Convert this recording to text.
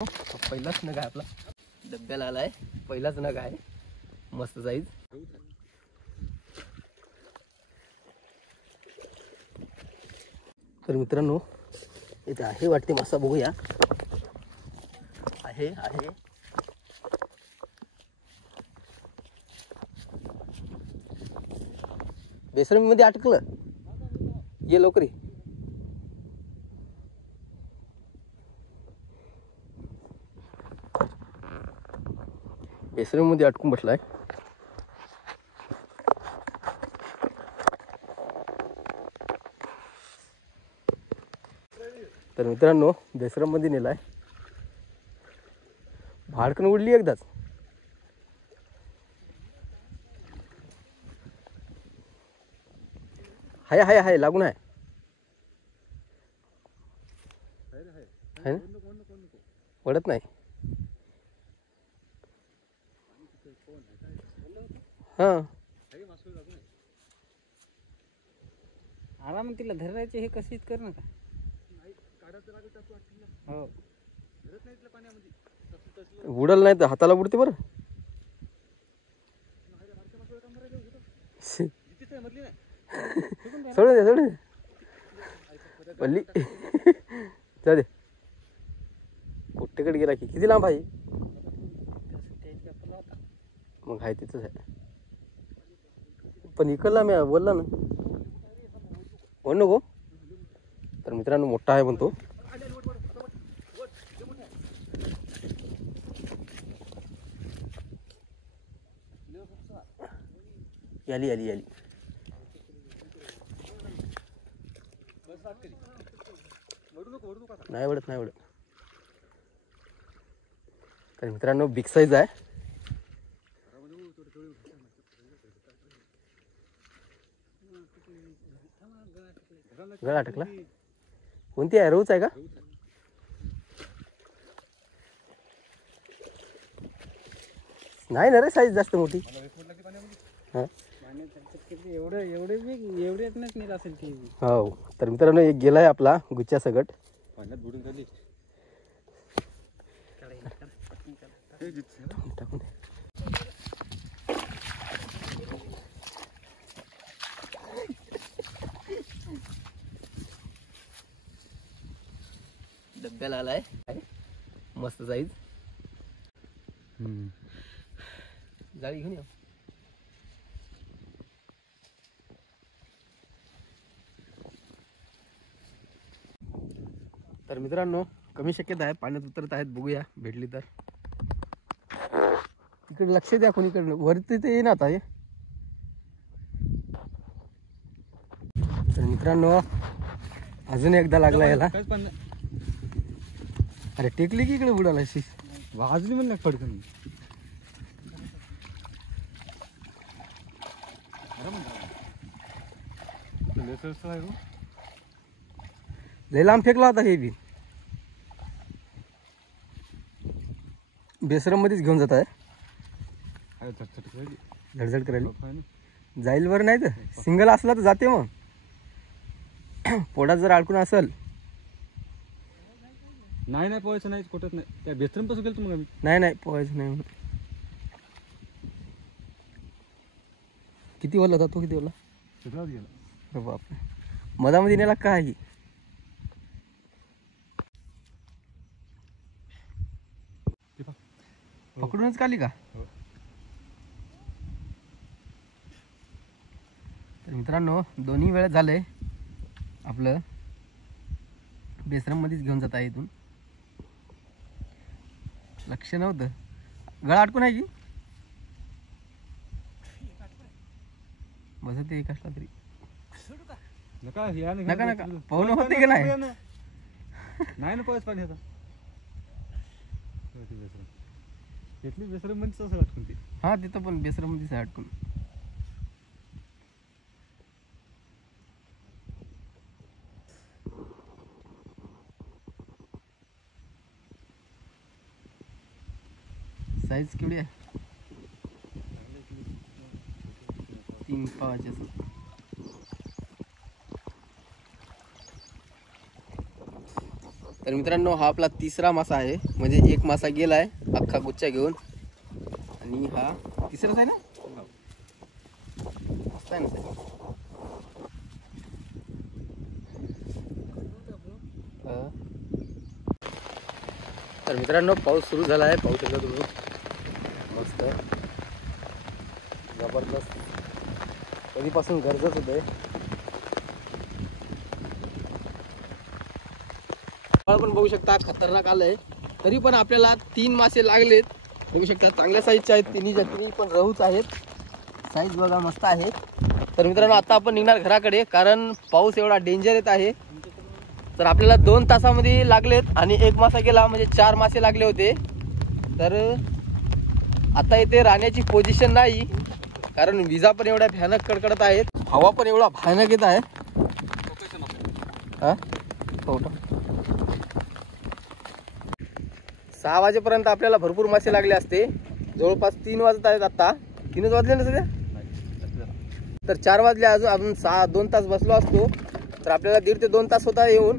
पहिलाच नग आहे आपला डब्याला आलाय, पहिलाच नग आहे, मस्त साईज. तर मित्रांनो इथे आहे वाटते मासा, बघूया. आहे आहे बेसरमीमध्ये अटकलं, ये लवकर ये. बेसरमीमध्ये अटकून बसलाय. तर मित्रांनो बेसरममध्ये नेलाय, भाडकन उडली एकदाच. हाय हाय हाय लागून आहे ना, पडत नाही. हां आराम तिला धरायचे, हे कशीच कर नका. हो बुडल नाही तर हाताला बुडते बरं. सोडून दे सोडून दे पल्ली. जाऊ दे. कुठेकडे गेला की, किती लांब आहे मग? आहे तिथंच आहे, पण इकडला मी बोलला ना बोल नको. तर मित्रांनो मोठा आहे म्हणतो. आली आली आली. नाही वडत नाही वडत. तर मित्रांनो बिग साईज आहे. गळा अटकला. कोणती आहे, रोच आहे का? नाही ना रे साईज जास्त मोठी. हां एवढेच नेला असेल ती. हो. तर मित्रांनो एक गेलाय आपला गुच्च्या सगट. टाकून डब्याला आलाय, मस्त साईज. जाळी घेऊन या. तर मित्रांनो कमी शक्यता आहे, पाण्यात उतरत आहेत, बघूया भेटली तर. तिकडे लक्ष द्या कोणीकडे, वरती ते येईन आता हे. तर मित्रांनो अजून एकदा लागला याला. अरे टेकली की इकडे बुडाला अशी वाजली म्हणलं पडकन. लय लांब फेकला होता हे बी. बेसरम मध्येच घेऊन जात आहे. झडझड करायला जाईल बरं, नाही तर सिंगल असला तर जाते. मग पोटात जर अडकून असेल. नाही नाही पोहायचं नाही, कुठंच नाही. त्या बेसरम पासून गेलो मग आम्ही. नाही नाही पोहायचं नाही म्हणून. किती वरला जातो, किती वरला सगळाच गेला. बापरे, मधामध्ये नेला काय? पकडूनच काली का? तर मित्रांनो दोन्ही वेळा झालंय आपलं बेसरम मध्येच घेऊन जात आहे. इथून लक्ष नव्हतं. गळा अडकून आहे की बस ते कसला तरी. नका नका पाहुणं होते की नाही. नाही ना पोहायच पाणी आता. घेतली बेसरम मध्ये असं अटकून ती. हा तिथं पण बेसरम मध्येच अडकून. साईज केवढी आहे? 3 पावाची असं. तर मित्रांनो हा आपला तिसरा मासा आहे, म्हणजे एक मासा गेलाय अख्खा गुच्छा घेऊन आणि हा तिसराच आहे ना. मस्त आहे ना. तर मित्रांनो पाऊस सुरू झाला आहे, पाहू शकता तुम्ही. मस्त जबरदस्त, कधीपासून गरजच होते. पण बघू शकता खतरनाक आलंय, तरी पण आपल्याला 3 मासे लागलेत. बघू शकता चांगल्या साईजचे आहेत, तिन्ही पण रहूच आहेत. साईज बघा मस्त आहे. तर मित्रांनो आता आपण निघणार घराकडे, कारण पाऊस एवढा डेंजर येत आहे. तर आपल्याला 2 तासामध्ये लागलेत आणि एक मासा गेला, म्हणजे 4 मासे लागले होते. तर आता इथे राहण्याची पोझिशन नाही, कारण विजा पण एवढ्या भयानक कडकडत आहेत, हवा पण एवढा भयानक येत आहे. हा 6 वाजेपर्यंत आपल्याला भरपूर मासे लागले असते. जवळपास 3 वाजत आहेत आता. 3च वाजले ना सध्या. तर 4 वाजले, अजून 2 तास बसलो असतो तर आपल्याला 1.5 ते 2 तास होता येऊन.